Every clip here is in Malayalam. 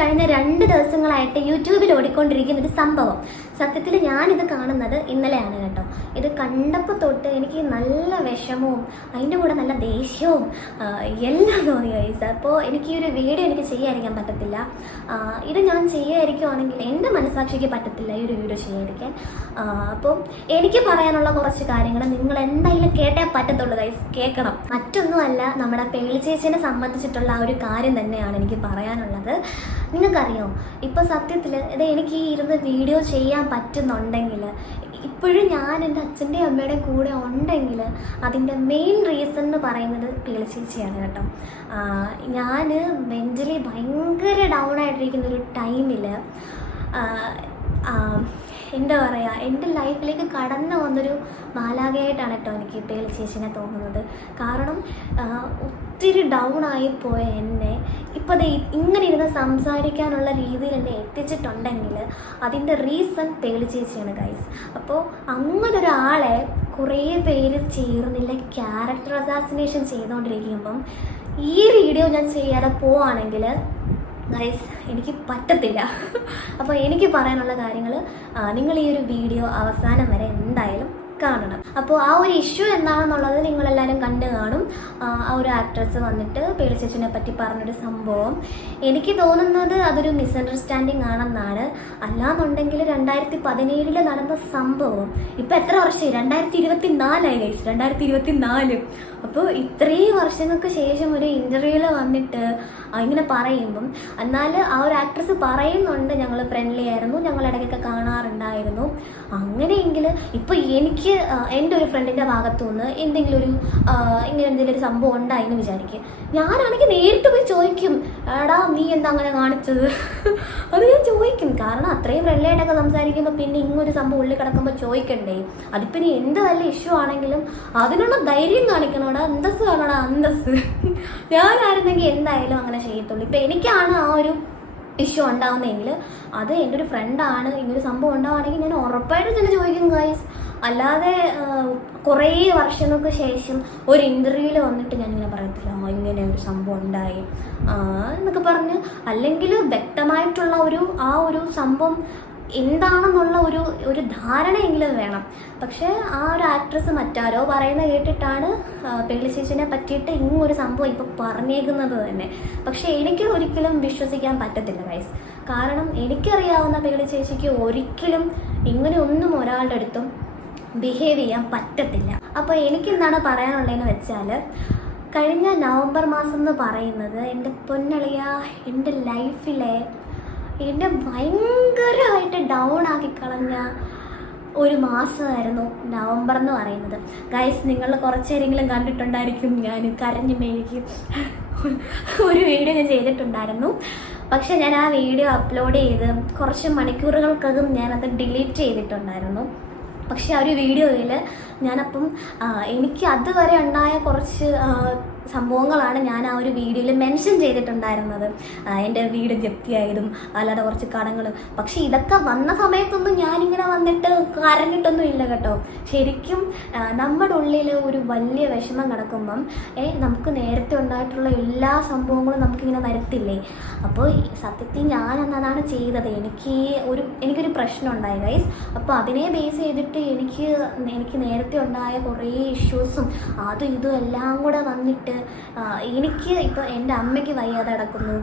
കഴിഞ്ഞ രണ്ട് ദിവസങ്ങളായിട്ട് യൂട്യൂബിൽ ഓടിക്കൊണ്ടിരിക്കുന്ന ഒരു സംഭവം. സത്യത്തിൽ ഞാനിത് കാണുന്നത് ഇന്നലെയാണ് കേട്ടോ. ഇത് കണ്ടപ്പോൾ തൊട്ട് എനിക്ക് നല്ല വിഷമവും അതിന്റെ കൂടെ നല്ല ദേഷ്യവും എല്ലാം തോന്നി ഗൈസ് അപ്പോൾ എനിക്ക് ഈ ഒരു വീഡിയോ എനിക്ക് ചെയ്യാതിരിക്കാൻ പറ്റത്തില്ല. ഇത് ഞാൻ ചെയ്യാതിരിക്കുവാണെങ്കിൽ എന്റെ മനസാക്ഷിക്ക് പറ്റത്തില്ല ഈ ഒരു വീഡിയോ ചെയ്യാതിരിക്കാൻ. അപ്പോൾ എനിക്ക് പറയാനുള്ള കുറച്ച് കാര്യങ്ങൾ നിങ്ങൾ എന്തായാലും കേട്ടേ പറ്റത്തുള്ളൂ ഗൈസ് കേൾക്കണം. മറ്റൊന്നുമല്ല നമ്മുടെ പേളിച്ചേച്ചിനെ സംബന്ധിച്ചിട്ടുള്ള ആ ഒരു കാര്യം തന്നെയാണ് എനിക്ക് പറയാനുള്ളത്. നിങ്ങൾക്കറിയോ? ഇപ്പോൾ സത്യത്തിൽ ഇത് എനിക്ക് ഈ ഇരുന്ന് വീഡിയോ ചെയ്യാൻ പറ്റുന്നുണ്ടെങ്കിൽ ഇപ്പോഴും ഞാൻ എന്റെ അച്ഛന്റെയും അമ്മയുടെ കൂടെ ഉണ്ടെങ്കിൽ അതിന്റെ മെയിൻ റീസൺ എന്ന് പറയുന്നത് പേളി ചേച്ചിയാണ് കേട്ടോ. ഞാൻ മെന്റലി ഭയങ്കര ഡൗൺ ആയിട്ടിരിക്കുന്ന ഒരു ടൈമിൽ എന്താ പറയുക എന്റെ ലൈഫിലേക്ക് കടന്നു വന്നൊരു മാലാകയായിട്ടാണ് കേട്ടോ എനിക്ക് പേളി ചേച്ചിനെ തോന്നുന്നത്. കാരണം ഒത്തിരി ഡൗൺ ആയിപ്പോയ എന്നെ ഇപ്പോൾ അത് ഇങ്ങനെ ഇരുന്ന് സംസാരിക്കാനുള്ള രീതിയിൽ എന്നെ എത്തിച്ചിട്ടുണ്ടെങ്കിൽ അതിന്റെ റീസൺ പേളി ചേച്ചിയാണ് ഗൈസ് അപ്പോൾ അങ്ങനെ ഒരാളെ കുറേ പേര് ചേർന്നില്ല ക്യാരക്ടർ അസാസിനേഷൻ ചെയ്തുകൊണ്ടിരിക്കുമ്പം ഈ വീഡിയോ ഞാൻ ചെയ്യാതെ പോവാണെങ്കിൽ ഗൈസ് എനിക്ക് പറ്റത്തില്ല. അപ്പോൾ എനിക്ക് പറയാനുള്ള കാര്യങ്ങൾ നിങ്ങൾ ഈ ഒരു വീഡിയോ അവസാനം വരെ എന്തായാലും കാണണം. അപ്പോൾ ആ ഒരു ഇഷ്യൂ എന്താണെന്നുള്ളത് നിങ്ങളെല്ലാവരും കണ്ടു കാണും. ആ ഒരു ആക്ട്രസ് വന്നിട്ട് പേളിച്ചേച്ചിനെ പറ്റി പറഞ്ഞൊരു സംഭവം. എനിക്ക് തോന്നുന്നത് അതൊരു മിസ്അണ്ടർസ്റ്റാൻഡിങ് ആണെന്നാണ്. അല്ലാന്നുണ്ടെങ്കിൽ രണ്ടായിരത്തി പതിനേഴിൽ നടന്ന സംഭവം. ഇപ്പം എത്ര വർഷം രണ്ടായിരത്തി ഇരുപത്തി നാലായി ഗൈസ് രണ്ടായിരത്തി ഇരുപത്തി നാല് അപ്പോൾ ഇത്രയും വർഷങ്ങൾക്ക് ശേഷം ഒരു ഇന്റർവ്യൂവിൽ വന്നിട്ട് ഇങ്ങനെ പറയുമ്പം എന്നാൽ ആ ഒരു ആക്ട്രസ് പറയുന്നുണ്ട് ഞങ്ങൾ ഫ്രണ്ട്ലി ആയിരുന്നു. ഞങ്ങൾ ഇടയ്ക്കൊക്കെ കാണാറുണ്ടായിരുന്നു. അങ്ങനെയെങ്കിൽ ഇപ്പോൾ എനിക്ക് എന്റെ ഒരു ഫ്രണ്ടിന്റെ ഭാഗത്തു നിന്ന് എന്തെങ്കിലും ഒരു ഇങ്ങനെ എന്തെങ്കിലും ഒരു സംഭവം ഉണ്ടായി എന്ന് വിചാരിക്കുക ഞാനാണെങ്കിൽ നേരിട്ട് പോയി ചോദിക്കും എടാ നീ എന്താ അങ്ങനെ കാണിച്ചത്? അത് ഞാൻ ചോദിക്കും. കാരണം അത്രയും ഫ്രണ്ട്ലായിട്ടൊക്കെ സംസാരിക്കുമ്പോൾ പിന്നെ ഇങ്ങൊരു സംഭവം ഉള്ളിൽ കിടക്കുമ്പോൾ ചോദിക്കണ്ടേ? അതിപ്പം ഇനി എന്ത് വല്ല ഇഷ്യൂ ആണെങ്കിലും അതിനുള്ള ധൈര്യം കാണിക്കണോടാ അന്തസ് കാണോടാ അന്തസ് ഞാനായിരുന്നെങ്കിൽ എന്തായാലും അങ്ങനെ ചെയ്യത്തുള്ളൂ. ഇപ്പം എനിക്കാണ് ആ ഒരു ഇഷ്യൂ ഉണ്ടാവുന്നെങ്കിൽ അത് എന്റെ ഒരു ഫ്രണ്ടാണ് ഇങ്ങനൊരു സംഭവം ഉണ്ടാവുകയാണെങ്കിൽ ഞാൻ ഉറപ്പായിട്ടും തന്നെ ചോദിക്കും ഗൈസ് അല്ലാതെ കുറേ വർഷങ്ങൾക്ക് ശേഷം ഒരു ഇന്റർവ്യൂവിൽ വന്നിട്ട് ഞാനിങ്ങനെ പറയത്തില്ല ഇങ്ങനെ ഒരു സംഭവം ഉണ്ടായി. എന്നൊക്കെ പറഞ്ഞ് അല്ലെങ്കിൽ വ്യക്തമായിട്ടുള്ള ഒരു ആ ഒരു സംഭവം എന്താണെന്നുള്ള ഒരു ഒരു ധാരണയെങ്കിലും വേണം. പക്ഷേ ആ ഒരു ആക്ട്രസ് മറ്റാരോ പറയുന്നത് കേട്ടിട്ടാണ് ആ, പേളി ചേച്ചിനെ പറ്റിയിട്ട് ഇങ്ങൊരു സംഭവം ഇപ്പോൾ പറഞ്ഞേക്കുന്നത് തന്നെ. പക്ഷേ എനിക്ക് ഒരിക്കലും വിശ്വസിക്കാൻ പറ്റത്തില്ല ഗൈസ് കാരണം എനിക്കറിയാവുന്ന പേളി ചേച്ചിക്ക് ഒരിക്കലും ഇങ്ങനെ ഒന്നും ഒരാളുടെ അടുത്തും ബിഹേവ് ചെയ്യാൻ പറ്റത്തില്ല. അപ്പോൾ എനിക്കെന്താണ് പറയാനുള്ളതെന്ന് വെച്ചാൽ കഴിഞ്ഞ നവംബർ മാസം എന്ന് പറയുന്നത് എന്റെ പൊന്നളിയ എന്റെ ലൈഫിലെ എന്നെ ഭയങ്കരമായിട്ട് ഡൗൺ ആക്കി കളഞ്ഞ ഒരു മാസമായിരുന്നു നവംബർ എന്ന് പറയുന്നത്. ഗൈസ് നിങ്ങൾ കുറച്ചേരെങ്കിലും കണ്ടിട്ടുണ്ടായിരിക്കും. ഞാൻ കരഞ്ഞു മേടിക്കും ഒരു വീഡിയോ ഞാൻ ചെയ്തിട്ടുണ്ടായിരുന്നു. പക്ഷെ ഞാൻ ആ വീഡിയോ അപ്ലോഡ് ചെയ്ത് കുറച്ച് മണിക്കൂറുകൾക്കകം ഞാനത് ഡിലീറ്റ് ചെയ്തിട്ടുണ്ടായിരുന്നു. പക്ഷെ ആ ഒരു വീഡിയോയിൽ ഞാനപ്പം എനിക്ക് അതുവരെ ഉണ്ടായ കുറച്ച് സംഭവങ്ങളാണ് ഞാൻ ആ ഒരു വീഡിയോയിൽ മെൻഷൻ ചെയ്തിട്ടുണ്ടായിരുന്നത്. എന്റെ വീട് ജപ്തിയായതും അല്ലാതെ കുറച്ച് കടങ്ങൾ പക്ഷേ ഇതൊക്കെ വന്ന സമയത്തൊന്നും ഞാനിങ്ങനെ വന്നിട്ട് കരഞ്ഞിട്ടൊന്നും ഇല്ല കേട്ടോ. ശരിക്കും നമ്മുടെ ഉള്ളിൽ ഒരു വലിയ വിഷമം കിടക്കുമ്പം ഏ നമുക്ക് നേരത്തെ ഉണ്ടായിട്ടുള്ള എല്ലാ സംഭവങ്ങളും നമുക്കിങ്ങനെ വരത്തില്ലേ? അപ്പോൾ സത്യത്തിൽ ഞാൻ അന്നതാണ് ചെയ്തത്. എനിക്ക് ഒരു എനിക്കൊരു പ്രശ്നം ഉണ്ടായി ഗൈസ് അപ്പോൾ അതിനെ ബേസ് ചെയ്തിട്ട് എനിക്ക് എനിക്ക് നേരത്തെ ഉണ്ടായ കുറേ ഇഷ്യൂസും അതും ഇതും എല്ലാം കൂടെ വന്നിട്ട് എനിക്ക് ഇപ്പോൾ എന്റെ അമ്മയ്ക്ക് വയ്യാതെ കിടക്കുന്നു.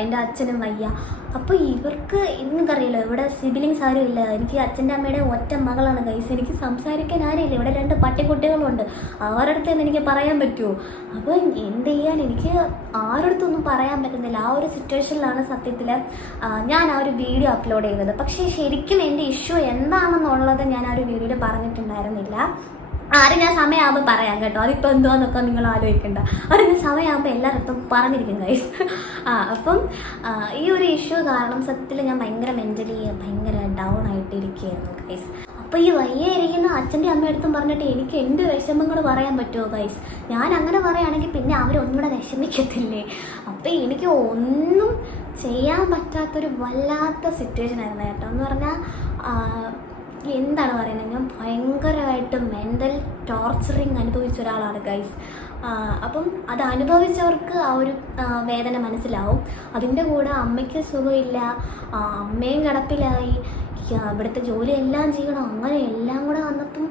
എന്റെ അച്ഛനും വയ്യ. അപ്പോൾ ഇവർക്ക് എനിക്കറിയില്ല ഇവിടെ സിബിലിങ്സ് ആരും ഇല്ല. എനിക്ക് അച്ഛന്റെ അമ്മയുടെ ഒറ്റ മകളാണ് ഗൈസ് എനിക്ക് സംസാരിക്കാൻ ആരുമില്ല. ഇവിടെ രണ്ട് പട്ടിക്കുട്ടികളുണ്ട്. അവരുടെ അടുത്ത് നിന്ന് എനിക്ക് പറയാൻ പറ്റുമോ? അപ്പോൾ എന്ത് ചെയ്യാൻ? എനിക്ക് ആരടുത്തൊന്നും പറയാൻ പറ്റുന്നില്ല. ആ ഒരു സിറ്റുവേഷനിലാണ് സത്യത്തിൽ ഞാൻ ആ ഒരു വീഡിയോ അപ്ലോഡ് ചെയ്യുന്നത് പക്ഷേ ശരിക്കും എന്റെ ഇഷ്യൂ എന്താണെന്നുള്ളത് ഞാൻ ആ ഒരു വീഡിയോയിൽ പറഞ്ഞിട്ടുണ്ടായിരുന്നില്ല. ആരും ഞാൻ സമയമാകുമ്പോൾ പറയാം കേട്ടോ. അതിപ്പോൾ എന്തുവാന്നൊക്കെ നിങ്ങൾ ആലോചിക്കണ്ട. അത് ഞാൻ സമയമാകുമ്പോൾ എല്ലായിടത്തും പറഞ്ഞിരിക്കും ഗൈസ് ആ അപ്പം ഈ ഒരു ഇഷ്യൂ കാരണം സത്യത്തിൽ ഞാൻ ഭയങ്കര മെന്റലി ഭയങ്കര ഡൗൺ ആയിട്ട് ഇരിക്കുകയായിരുന്നു ഗൈസ് അപ്പോൾ ഈ വയ്യ ഇരിക്കുന്ന അച്ഛന്റെ അമ്മയടുത്തും പറഞ്ഞിട്ട് എനിക്ക് എന്റെ വിഷമങ്ങൾ പറയാൻ പറ്റുമോ ഗൈസ് ഞാൻ അങ്ങനെ പറയുകയാണെങ്കിൽ പിന്നെ അവരൊന്നുകൂടെ വിഷമിക്കത്തില്ലേ? അപ്പോൾ എനിക്ക് ഒന്നും ചെയ്യാൻ പറ്റാത്തൊരു വല്ലാത്ത സിറ്റുവേഷൻ ആയിരുന്നു കേട്ടോ. എന്ന് പറഞ്ഞാൽ എന്താണ് പറയുന്നത്? ഞാൻ ഭയങ്കരമായിട്ട് മെന്റൽ ടോർച്ചറിങ് അനുഭവിച്ച ഒരാളാണ് ഗൈസ് അപ്പം അത് അനുഭവിച്ചവർക്ക് ആ ഒരു വേദന മനസ്സിലാവും. അതിന്റെ കൂടെ അമ്മയ്ക്ക് സുഖമില്ല അമ്മയും കിടപ്പിലായി. ഇവിടുത്തെ ജോലി എല്ലാം ചെയ്യണം അങ്ങനെ എല്ലാം കൂടെ വന്നപ്പം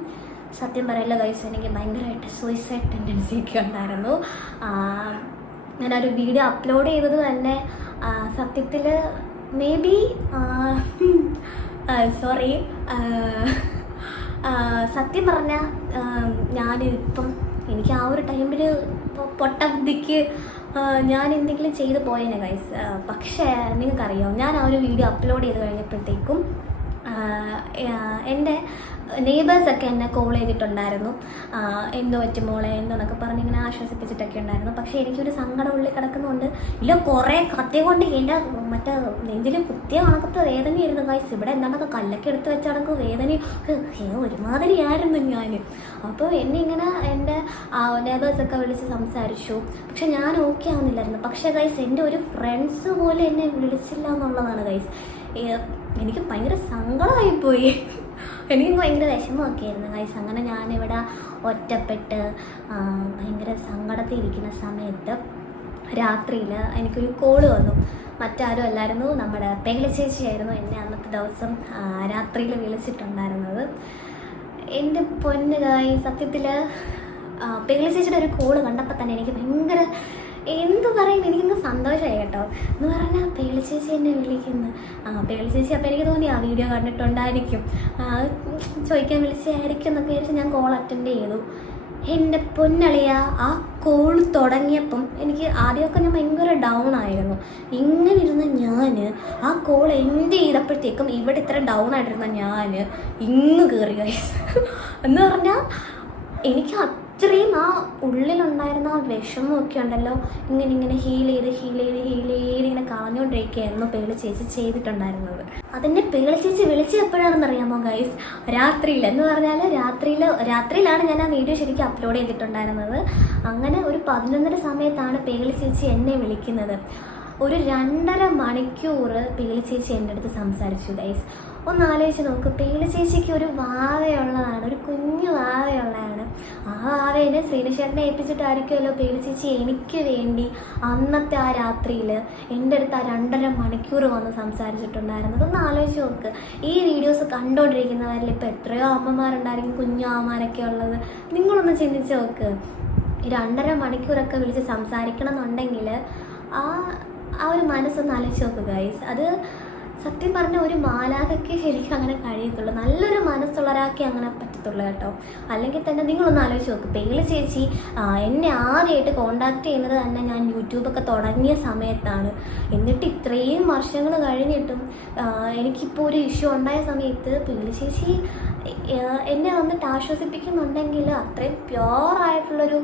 സത്യം പറയല്ല ഗൈസ് എനിക്ക് ഭയങ്കരമായിട്ട് സൂയിസൈഡ് ടെൻഡൻസി ഒക്കെ ഉണ്ടായിരുന്നു. ഞാനൊരു വീഡിയോ അപ്ലോഡ് ചെയ്തത് തന്നെ സത്യത്തിൽ മേ ബി സോറി സത്യം പറഞ്ഞാൽ ഞാനിപ്പം എനിക്ക് ആ ഒരു ടൈമിൽ പൊട്ട ഞാൻ എന്തെങ്കിലും ചെയ്തു പോയേനെ ഗൈസ് പക്ഷേ നിങ്ങൾക്കറിയാം ഞാൻ ആ ഒരു വീഡിയോ അപ്ലോഡ് ചെയ്ത് കഴിഞ്ഞപ്പോഴത്തേക്കും എന്റെ നെയ്ബേഴ്സൊക്കെ എന്നെ കോൾ ചെയ്തിട്ടുണ്ടായിരുന്നു. എന്തോ പറ്റി മോളെ? എന്തോന്നൊക്കെ പറഞ്ഞ് ഇങ്ങനെ ആശ്വസിപ്പിച്ചിട്ടൊക്കെ ഉണ്ടായിരുന്നു. പക്ഷേ എനിക്കൊരു സങ്കടം ഉള്ളിൽ കിടക്കുന്നുണ്ട്. ഇല്ല കുറേ കത്തി കൊണ്ട് എന്റെ മറ്റേ നെഞ്ചിൽ കുത്തിയ കണക്കത്ത് വേദനയായിരുന്നു കായ്സ് ഇവിടെ എന്താണൊക്കെ കല്ലൊക്കെ എടുത്ത് വെച്ചാണെങ്കിൽ വേദന ഒരുമാതിരി ഒരുമാതിരിയായിരുന്നു ഞാൻ അപ്പോൾ എന്നെ ഇങ്ങനെ എന്റെ നെയ്ബേഴ്സൊക്കെ വിളിച്ച് സംസാരിച്ചു. പക്ഷെ ഞാൻ ഓക്കെ ആവുന്നില്ലായിരുന്നു. പക്ഷേ ഗൈസ് എന്റെ ഒരു ഫ്രണ്ട്സ് പോലും എന്നെ വിളിച്ചില്ല എന്നുള്ളതാണ് ഗൈസ് എനിക്ക് ഭയങ്കര സങ്കടമായിപ്പോയി എനിക്ക് ഭയങ്കര വിഷമമൊക്കെ ആയിരുന്നു ഗൈസ് അങ്ങനെ ഞാനിവിടെ ഒറ്റപ്പെട്ട് ഭയങ്കര സങ്കടത്തിൽ ഇരിക്കുന്ന സമയത്ത് രാത്രിയിൽ എനിക്കൊരു കോൾ വന്നു. മറ്റാരും അല്ലായിരുന്നു നമ്മുടെ പേല ചേച്ചിയായിരുന്നു എന്നെ അന്നത്തെ ദിവസം രാത്രിയിൽ വിളിച്ചിട്ടുണ്ടായിരുന്നത്. എന്റെ പൊന്നുകായി സത്യത്തിൽ പേല ചേച്ചിയുടെ ഒരു കോൾ കണ്ടപ്പോൾ തന്നെ എനിക്ക് ഭയങ്കര എന്ത് പറയും? എനിക്കങ്ങ് സന്തോഷമായി കേട്ടോ. എന്ന് പറഞ്ഞാൽ പേളി ചേച്ചി എന്നെ വിളിക്കുന്നു. ആ പേളി ചേച്ചി അപ്പോൾ എനിക്ക് തോന്നി ആ വീഡിയോ കണ്ടിട്ടുണ്ടായിരിക്കും. ആ, ചോദിക്കാൻ വിളിച്ചായിരിക്കും എന്നൊക്കെ വിചാരിച്ച് ഞാൻ കോൾ അറ്റൻഡ് ചെയ്തു. എന്റെ പൊന്നളിയ ആ കോൾ തുടങ്ങിയപ്പം എനിക്ക് ആദ്യമൊക്കെ ഞാൻ ഭയങ്കര ഡൗൺ ആയിരുന്നു. ഇങ്ങനെ ഇരുന്ന ഞാൻ ആ കോൾ എൻഡ് ചെയ്തപ്പോഴത്തേക്കും ഇവിടെ ഇത്ര ഡൗൺ ആയിട്ടിരുന്ന ഞാൻ ഇങ്ങ് കയറി. എന്ന് പറഞ്ഞാൽ എനിക്ക് അത്രയും ആ ഉള്ളിലുണ്ടായിരുന്ന ആ വിഷമമൊക്കെ ഉണ്ടല്ലോ. ഇങ്ങനെ ഇങ്ങനെ ഹീൽ ചെയ്ത് ഹീൽ ചെയ്ത് ഹീൽ ചെയ്ത് ഇങ്ങനെ കളഞ്ഞുകൊണ്ടിരിക്കുകയായിരുന്നു പേളി ചേച്ചി ചെയ്തിട്ടുണ്ടായിരുന്നത്. അതിന്റെ പേളി ചേച്ചി വിളിച്ച് എപ്പോഴാണെന്ന് അറിയാമോ ഗൈസ് രാത്രിയിൽ എന്ന് പറഞ്ഞാൽ രാത്രിയിൽ രാത്രിയിലാണ് ഞാൻ ആ വീഡിയോ ശരിക്കും അപ്ലോഡ് ചെയ്തിട്ടുണ്ടായിരുന്നത്. അങ്ങനെ ഒരു പതിനൊന്നര സമയത്താണ് പേളി ചേച്ചി എന്നെ വിളിക്കുന്നത്. ഒരു രണ്ടര മണിക്കൂർ പേളി ചേച്ചി എന്റെ അടുത്ത് സംസാരിച്ചു ഗൈസ് ഒന്ന് ആലോചിച്ച് നോക്ക്. പേളി ചേച്ചിക്ക് ഒരു വാവയുള്ളതാണ് ഒരു കുഞ്ഞു വാവയുള്ളതാണ്. ആ വാവേനെ ശ്രീനിഷേട്ടനെ ഏൽപ്പിച്ചിട്ടായിരിക്കുമല്ലോ പേളി ചേച്ചി എനിക്ക് വേണ്ടി അന്നത്തെ ആ രാത്രിയിൽ എന്റെ അടുത്ത് ആ രണ്ടര മണിക്കൂർ വന്ന് സംസാരിച്ചിട്ടുണ്ടായിരുന്നത്. ഒന്ന് ആലോചിച്ച് നോക്ക്. ഈ വീഡിയോസ് കണ്ടുകൊണ്ടിരിക്കുന്നവരിൽ ഇപ്പോൾ എത്രയോ അമ്മമാരുണ്ടായിരിക്കും കുഞ്ഞു അമ്മമാരൊക്കെ ഉള്ളത്. നിങ്ങളൊന്ന് ചിന്തിച്ച് നോക്ക്. ഈ രണ്ടര മണിക്കൂറൊക്കെ വിളിച്ച് സംസാരിക്കണം എന്നുണ്ടെങ്കിൽ ആ ആ ഒരു മനസ്സൊന്ന് ആലോചിച്ച് നോക്കുക ഗൈസ് അത് സത്യം പറഞ്ഞ ഒരു മാലാകയ്ക്ക് ശരിക്കും അങ്ങനെ കഴിയത്തുള്ളൂ. നല്ലൊരു മനസ്സുള്ള ഒരാൾക്കേ അങ്ങനെ പറ്റത്തുള്ളൂ കേട്ടോ. അല്ലെങ്കിൽ തന്നെ നിങ്ങളൊന്ന് ആലോചിച്ച് നോക്ക്. പേളി ചേച്ചി എന്നെ ആദ്യമായിട്ട് കോണ്ടാക്ട് ചെയ്യുന്നത് തന്നെ ഞാൻ യൂട്യൂബൊക്കെ തുടങ്ങിയ സമയത്താണ്. എന്നിട്ട് ഇത്രയും വർഷങ്ങൾ കഴിഞ്ഞിട്ടും എനിക്കിപ്പോൾ ഒരു ഇഷ്യൂ ഉണ്ടായ സമയത്ത് പേളി ചേച്ചി എന്നെ വന്നിട്ട് ആശ്വസിപ്പിക്കുന്നുണ്ടെങ്കിൽ അത്രയും പ്യോറായിട്ടുള്ളൊരു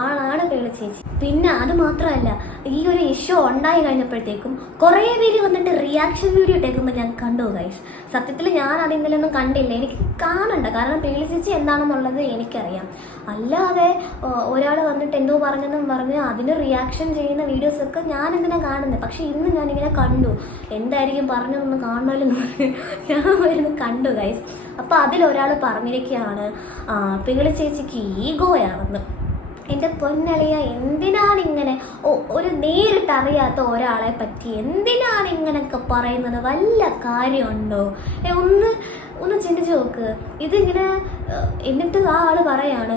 ആളാണ് പേളി ചേച്ചി. പിന്നെ അത് മാത്രമല്ല ഈ ഒരു ഇഷ്യൂ ഉണ്ടായി കഴിഞ്ഞപ്പോഴത്തേക്കും കുറേ പേര് വന്നിട്ട് റിയാക്ഷൻ വീഡിയോ ഇട്ടേക്കുമ്പോൾ ഞാൻ കണ്ടു ഗൈസ് സത്യത്തിൽ ഞാൻ അത് ഇന്നലെയൊന്നും കണ്ടില്ല. എനിക്ക് കാണണ്ട. കാരണം പേളി ചേച്ചി എന്താണെന്നുള്ളത് എനിക്കറിയാം. അല്ലാതെ ഒരാൾ വന്നിട്ട് എന്തോ പറഞ്ഞെന്നും പറഞ്ഞ് അതിന് റിയാക്ഷൻ ചെയ്യുന്ന വീഡിയോസൊക്കെ ഞാൻ ഇങ്ങനെ കാണുന്നത് പക്ഷെ ഇന്ന് ഞാൻ ഇങ്ങനെ കണ്ടു. എന്തായിരിക്കും പറഞ്ഞതെന്ന് കാണണമല്ലോ എന്ന് ഞാൻ വരുന്നു കണ്ടു ഗൈസ് അപ്പോൾ അതിലൊരാൾ പറഞ്ഞിരിക്കുകയാണ് പേളി ചേച്ചിക്ക് ഈഗോയാണെന്ന്. എന്റെ പൊന്നളിയ എന്തിനാണ് ഇങ്ങനെ ഒരു നേരിട്ട് അറിയാത്ത ഒരാളെ പറ്റി എന്തിനാണ് ഇങ്ങനെയൊക്കെ പറയുന്നത്? വല്ല കാര്യമുണ്ടോ? ഒന്ന് ഒന്ന് ചിന്തിച്ച് നോക്ക്. ഇതിങ്ങനെ എന്നിട്ട് ആ ആൾ പറയാണ്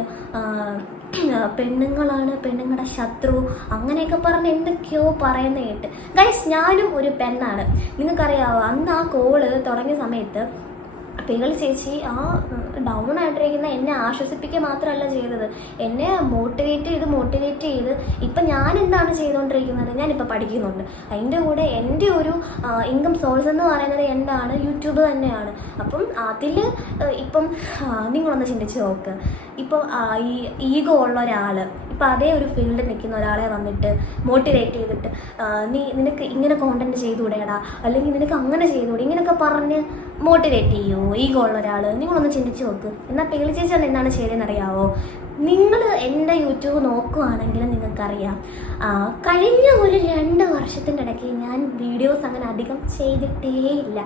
പെണ്ണുങ്ങളാണ് പെണ്ണുങ്ങളുടെ ശത്രു അങ്ങനെയൊക്കെ പറഞ്ഞ് എന്തൊക്കെയോ പറയുന്ന കേട്ട്. ഗൈസ് ഞാനും ഒരു പെണ്ണാണ്. നിങ്ങൾക്കറിയാവോ അന്ന് ആ കോൾ തുടങ്ങിയ സമയത്ത് പേൾ ചേച്ചി ആ ഡൗൺ ആയിട്ടിരിക്കുന്ന എന്നെ ആശ്വസിപ്പിക്കുക മാത്രമല്ല ചെയ്തത്. എന്നെ മോട്ടിവേറ്റ് ചെയ്ത് മോട്ടിവേറ്റ് ചെയ്ത് ഇപ്പം ഞാൻ എന്താണ് ചെയ്തുകൊണ്ടിരിക്കുന്നത് ഞാനിപ്പോൾ പഠിക്കുന്നുണ്ട്. അതിന്റെ കൂടെ എന്റെ ഒരു ഇൻകം സോഴ്സ് എന്ന് പറയുന്നത് എന്താണ്? യൂട്യൂബ് തന്നെയാണ്. അപ്പം അതിൽ ഇപ്പം നിങ്ങളൊന്ന് ചിന്തിച്ച് നോക്ക്. ഇപ്പോൾ ഈ ഈഗോ ഉള്ള ഒരാൾ ഇപ്പം അതേ ഒരു ഫീൽഡിൽ നിൽക്കുന്ന ഒരാളെ വന്നിട്ട് മോട്ടിവേറ്റ് ചെയ്തിട്ട് നീ നിനക്ക് ഇങ്ങനെ കോണ്ടന്റ് ചെയ്തുകൂടെടാ? അല്ലെങ്കിൽ നിനക്ക് അങ്ങനെ ചെയ്തുകൂടെ? ഇങ്ങനെയൊക്കെ പറഞ്ഞ് മോട്ടിവേറ്റ് ചെയ്യൂ? ഈഗോ ഉള്ള ഒരാൾ നിങ്ങളൊന്ന് ചിന്തിച്ച് നോക്ക്. എന്നാൽ പേളി ചേച്ചി എന്താണ് ചെയ്തതെന്ന് അറിയാവോ? നിങ്ങൾ എന്റെ യൂട്യൂബ് നോക്കുവാണെങ്കിൽ നിങ്ങൾക്കറിയാം. കഴിഞ്ഞ ഒരു രണ്ട് വർഷത്തിന്റെ ഇടയ്ക്ക് ഞാൻ വീഡിയോസ് അങ്ങനെ അധികം ചെയ്തിട്ടേ ഇല്ല.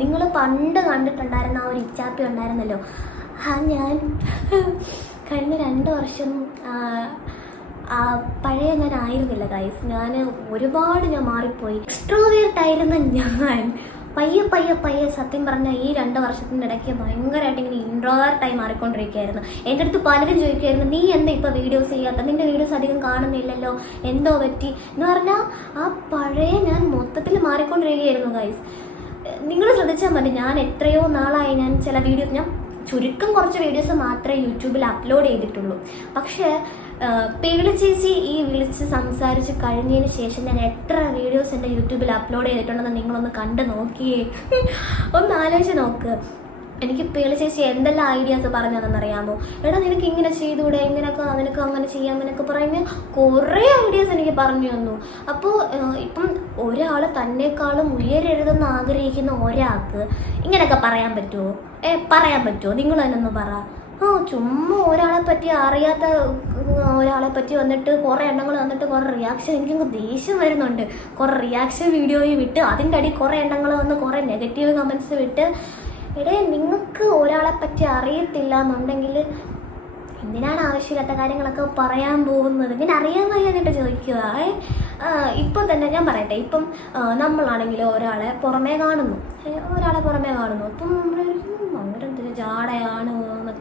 നിങ്ങൾ പണ്ട് കണ്ടിട്ടുണ്ടായിരുന്ന ആ ഒരു ഇച്ചാപ്പി ഉണ്ടായിരുന്നല്ലോ. ആ ഞാൻ കഴിഞ്ഞ രണ്ട് വർഷം പഴയ ഞാൻ ആയിരുന്നില്ല ഗൈസ് ഞാൻ ഒരുപാട് ഞാൻ മാറിപ്പോയി. എക്സ്ട്രോവേർട്ടായിരുന്ന ഞാൻ. പയ്യെ പയ്യെ പയ്യെ സത്യം പറഞ്ഞ ഈ രണ്ട് വർഷത്തിനിടയ്ക്ക് ഭയങ്കരമായിട്ട് ഇങ്ങനെ ഇൻട്രോവേർട്ടായി മാറിക്കൊണ്ടിരിക്കുകയായിരുന്നു. എന്റെ അടുത്ത് പലരും ചോദിക്കുമായിരുന്നു നീ എന്താ ഇപ്പോൾ വീഡിയോസ് ചെയ്യാത്ത? നിന്റെ വീഡിയോസ് അധികം കാണുന്നില്ലല്ലോ? എന്തോ പറ്റി? എന്ന് പറഞ്ഞാൽ ആ പഴയ ഞാൻ മൊത്തത്തിൽ മാറിക്കൊണ്ടിരിക്കുകയായിരുന്നു ഗൈസ് നിങ്ങൾ ശ്രദ്ധിച്ചാൽ മതി ഞാൻ എത്രയോ നാളായി ഞാൻ ചില വീഡിയോ ഞാൻ ചുരുക്കം കുറച്ച് വീഡിയോസ് മാത്രമേ യൂട്യൂബിൽ അപ്ലോഡ് ചെയ്തിട്ടുള്ളൂ. പക്ഷേ പേളി ചേച്ചി ഈ വിളിച്ച് സംസാരിച്ച് കഴിഞ്ഞതിന് ശേഷം ഞാൻ എത്ര വീഡിയോസ് എന്റെ യൂട്യൂബിൽ അപ്ലോഡ് ചെയ്തിട്ടുണ്ടെന്ന് നിങ്ങളൊന്ന് കണ്ട് നോക്കിയേ. ഒന്ന് ആലോചിച്ച് നോക്ക്. എനിക്ക് പേളി ചേച്ചി എന്തെല്ലാം ഐഡിയാസ് പറഞ്ഞു തന്നറിയാമോ എടാ നിനക്ക് ഇങ്ങനെ ചെയ്തുകൂടെ? ഇങ്ങനെയൊക്കെ നിനക്ക് അങ്ങനെ ചെയ്യാം എന്നൊക്കെ പറഞ്ഞ് കുറേ ഐഡിയാസ് എനിക്ക് പറഞ്ഞു തന്നു. അപ്പോൾ ഇപ്പം ഒരാൾ തന്നെക്കാളും ഉയരെഴുതെന്ന് ആഗ്രഹിക്കുന്ന ഒരാൾക്ക് ഇങ്ങനെയൊക്കെ പറയാൻ പറ്റുമോ ഏ പറയാൻ പറ്റുമോ നിങ്ങൾ തന്നെ ഒന്ന് പറ. ആ ചുമ്മാ ഒരാളെ പറ്റി അറിയാത്ത ഒരാളെ പറ്റി വന്നിട്ട് കുറേ എണ്ണങ്ങൾ വന്നിട്ട് കുറേ റിയാക്ഷൻ എനിക്ക് ദേഷ്യം വരുന്നുണ്ട്. കുറേ റിയാക്ഷൻ വീഡിയോയും വിട്ട് അതിന്റെ അടി കുറേ എണ്ണങ്ങൾ വന്ന് കുറേ നെഗറ്റീവ് കമൻസ് വിട്ട് എടേ നിങ്ങൾക്ക് ഒരാളെ പറ്റി അറിയത്തില്ല എന്നുണ്ടെങ്കിൽ എന്തിനാണ് ആവശ്യമില്ലാത്ത കാര്യങ്ങളൊക്കെ പറയാൻ പോകുന്നത്? ഇങ്ങനെ അറിയാൻ വയ്യാന്നിട്ട് ചോദിക്കുക ഇപ്പം തന്നെ ഞാൻ പറയട്ടെ. ഇപ്പം നമ്മളാണെങ്കിൽ ഒരാളെ പുറമേ കാണുന്നു. ഒരാളെ പുറമേ കാണുന്നു. അപ്പം നമ്മളൊരു ജാടയാണ്.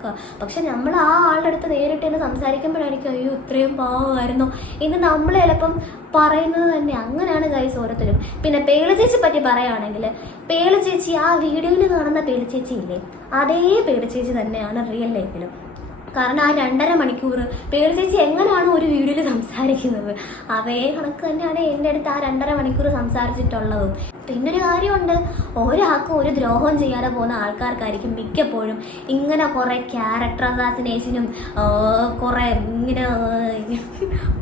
എന്നൊക്കെ പക്ഷെ നമ്മൾ ആ ആളുടെ അടുത്ത് നേരിട്ട് തന്നെ സംസാരിക്കുമ്പോഴായിരിക്കും അയ്യോ ഇത്രയും പാവമായിരുന്നു. ഇന്ന് നമ്മൾ ചിലപ്പം പറയുന്നത് തന്നെ അങ്ങനെയാണ് ഗൈസ് ഓരോരുത്തരും. പിന്നെ പേള ചേച്ചി പറ്റി പറയുകയാണെങ്കിൽ പേള ചേച്ചി ആ വീഡിയോയിൽ കാണുന്ന പേള ചേച്ചി ഇല്ലേ? അതേ പേള ചേച്ചി തന്നെയാണ് റിയൽ ലൈഫിലും കാരണം ആ രണ്ടര മണിക്കൂർ പേര് ചേച്ചി എങ്ങനെയാണ് ഒരു വീഡിയോയിൽ സംസാരിക്കുന്നത്. അവയെ കണക്ക് തന്നെയാണ് എന്റെ അടുത്ത് ആ രണ്ടര മണിക്കൂർ സംസാരിച്ചിട്ടുള്ളതും. പിന്നെ ഒരു കാര്യമുണ്ട്. ഒരാൾക്കും ഒരു ദ്രോഹം ചെയ്യാതെ പോകുന്ന ആൾക്കാർക്കായിരിക്കും മിക്കപ്പോഴും ഇങ്ങനെ കുറേ ക്യാരക്ടർ അസാസിനേഷനും കുറേ ഇങ്ങനെ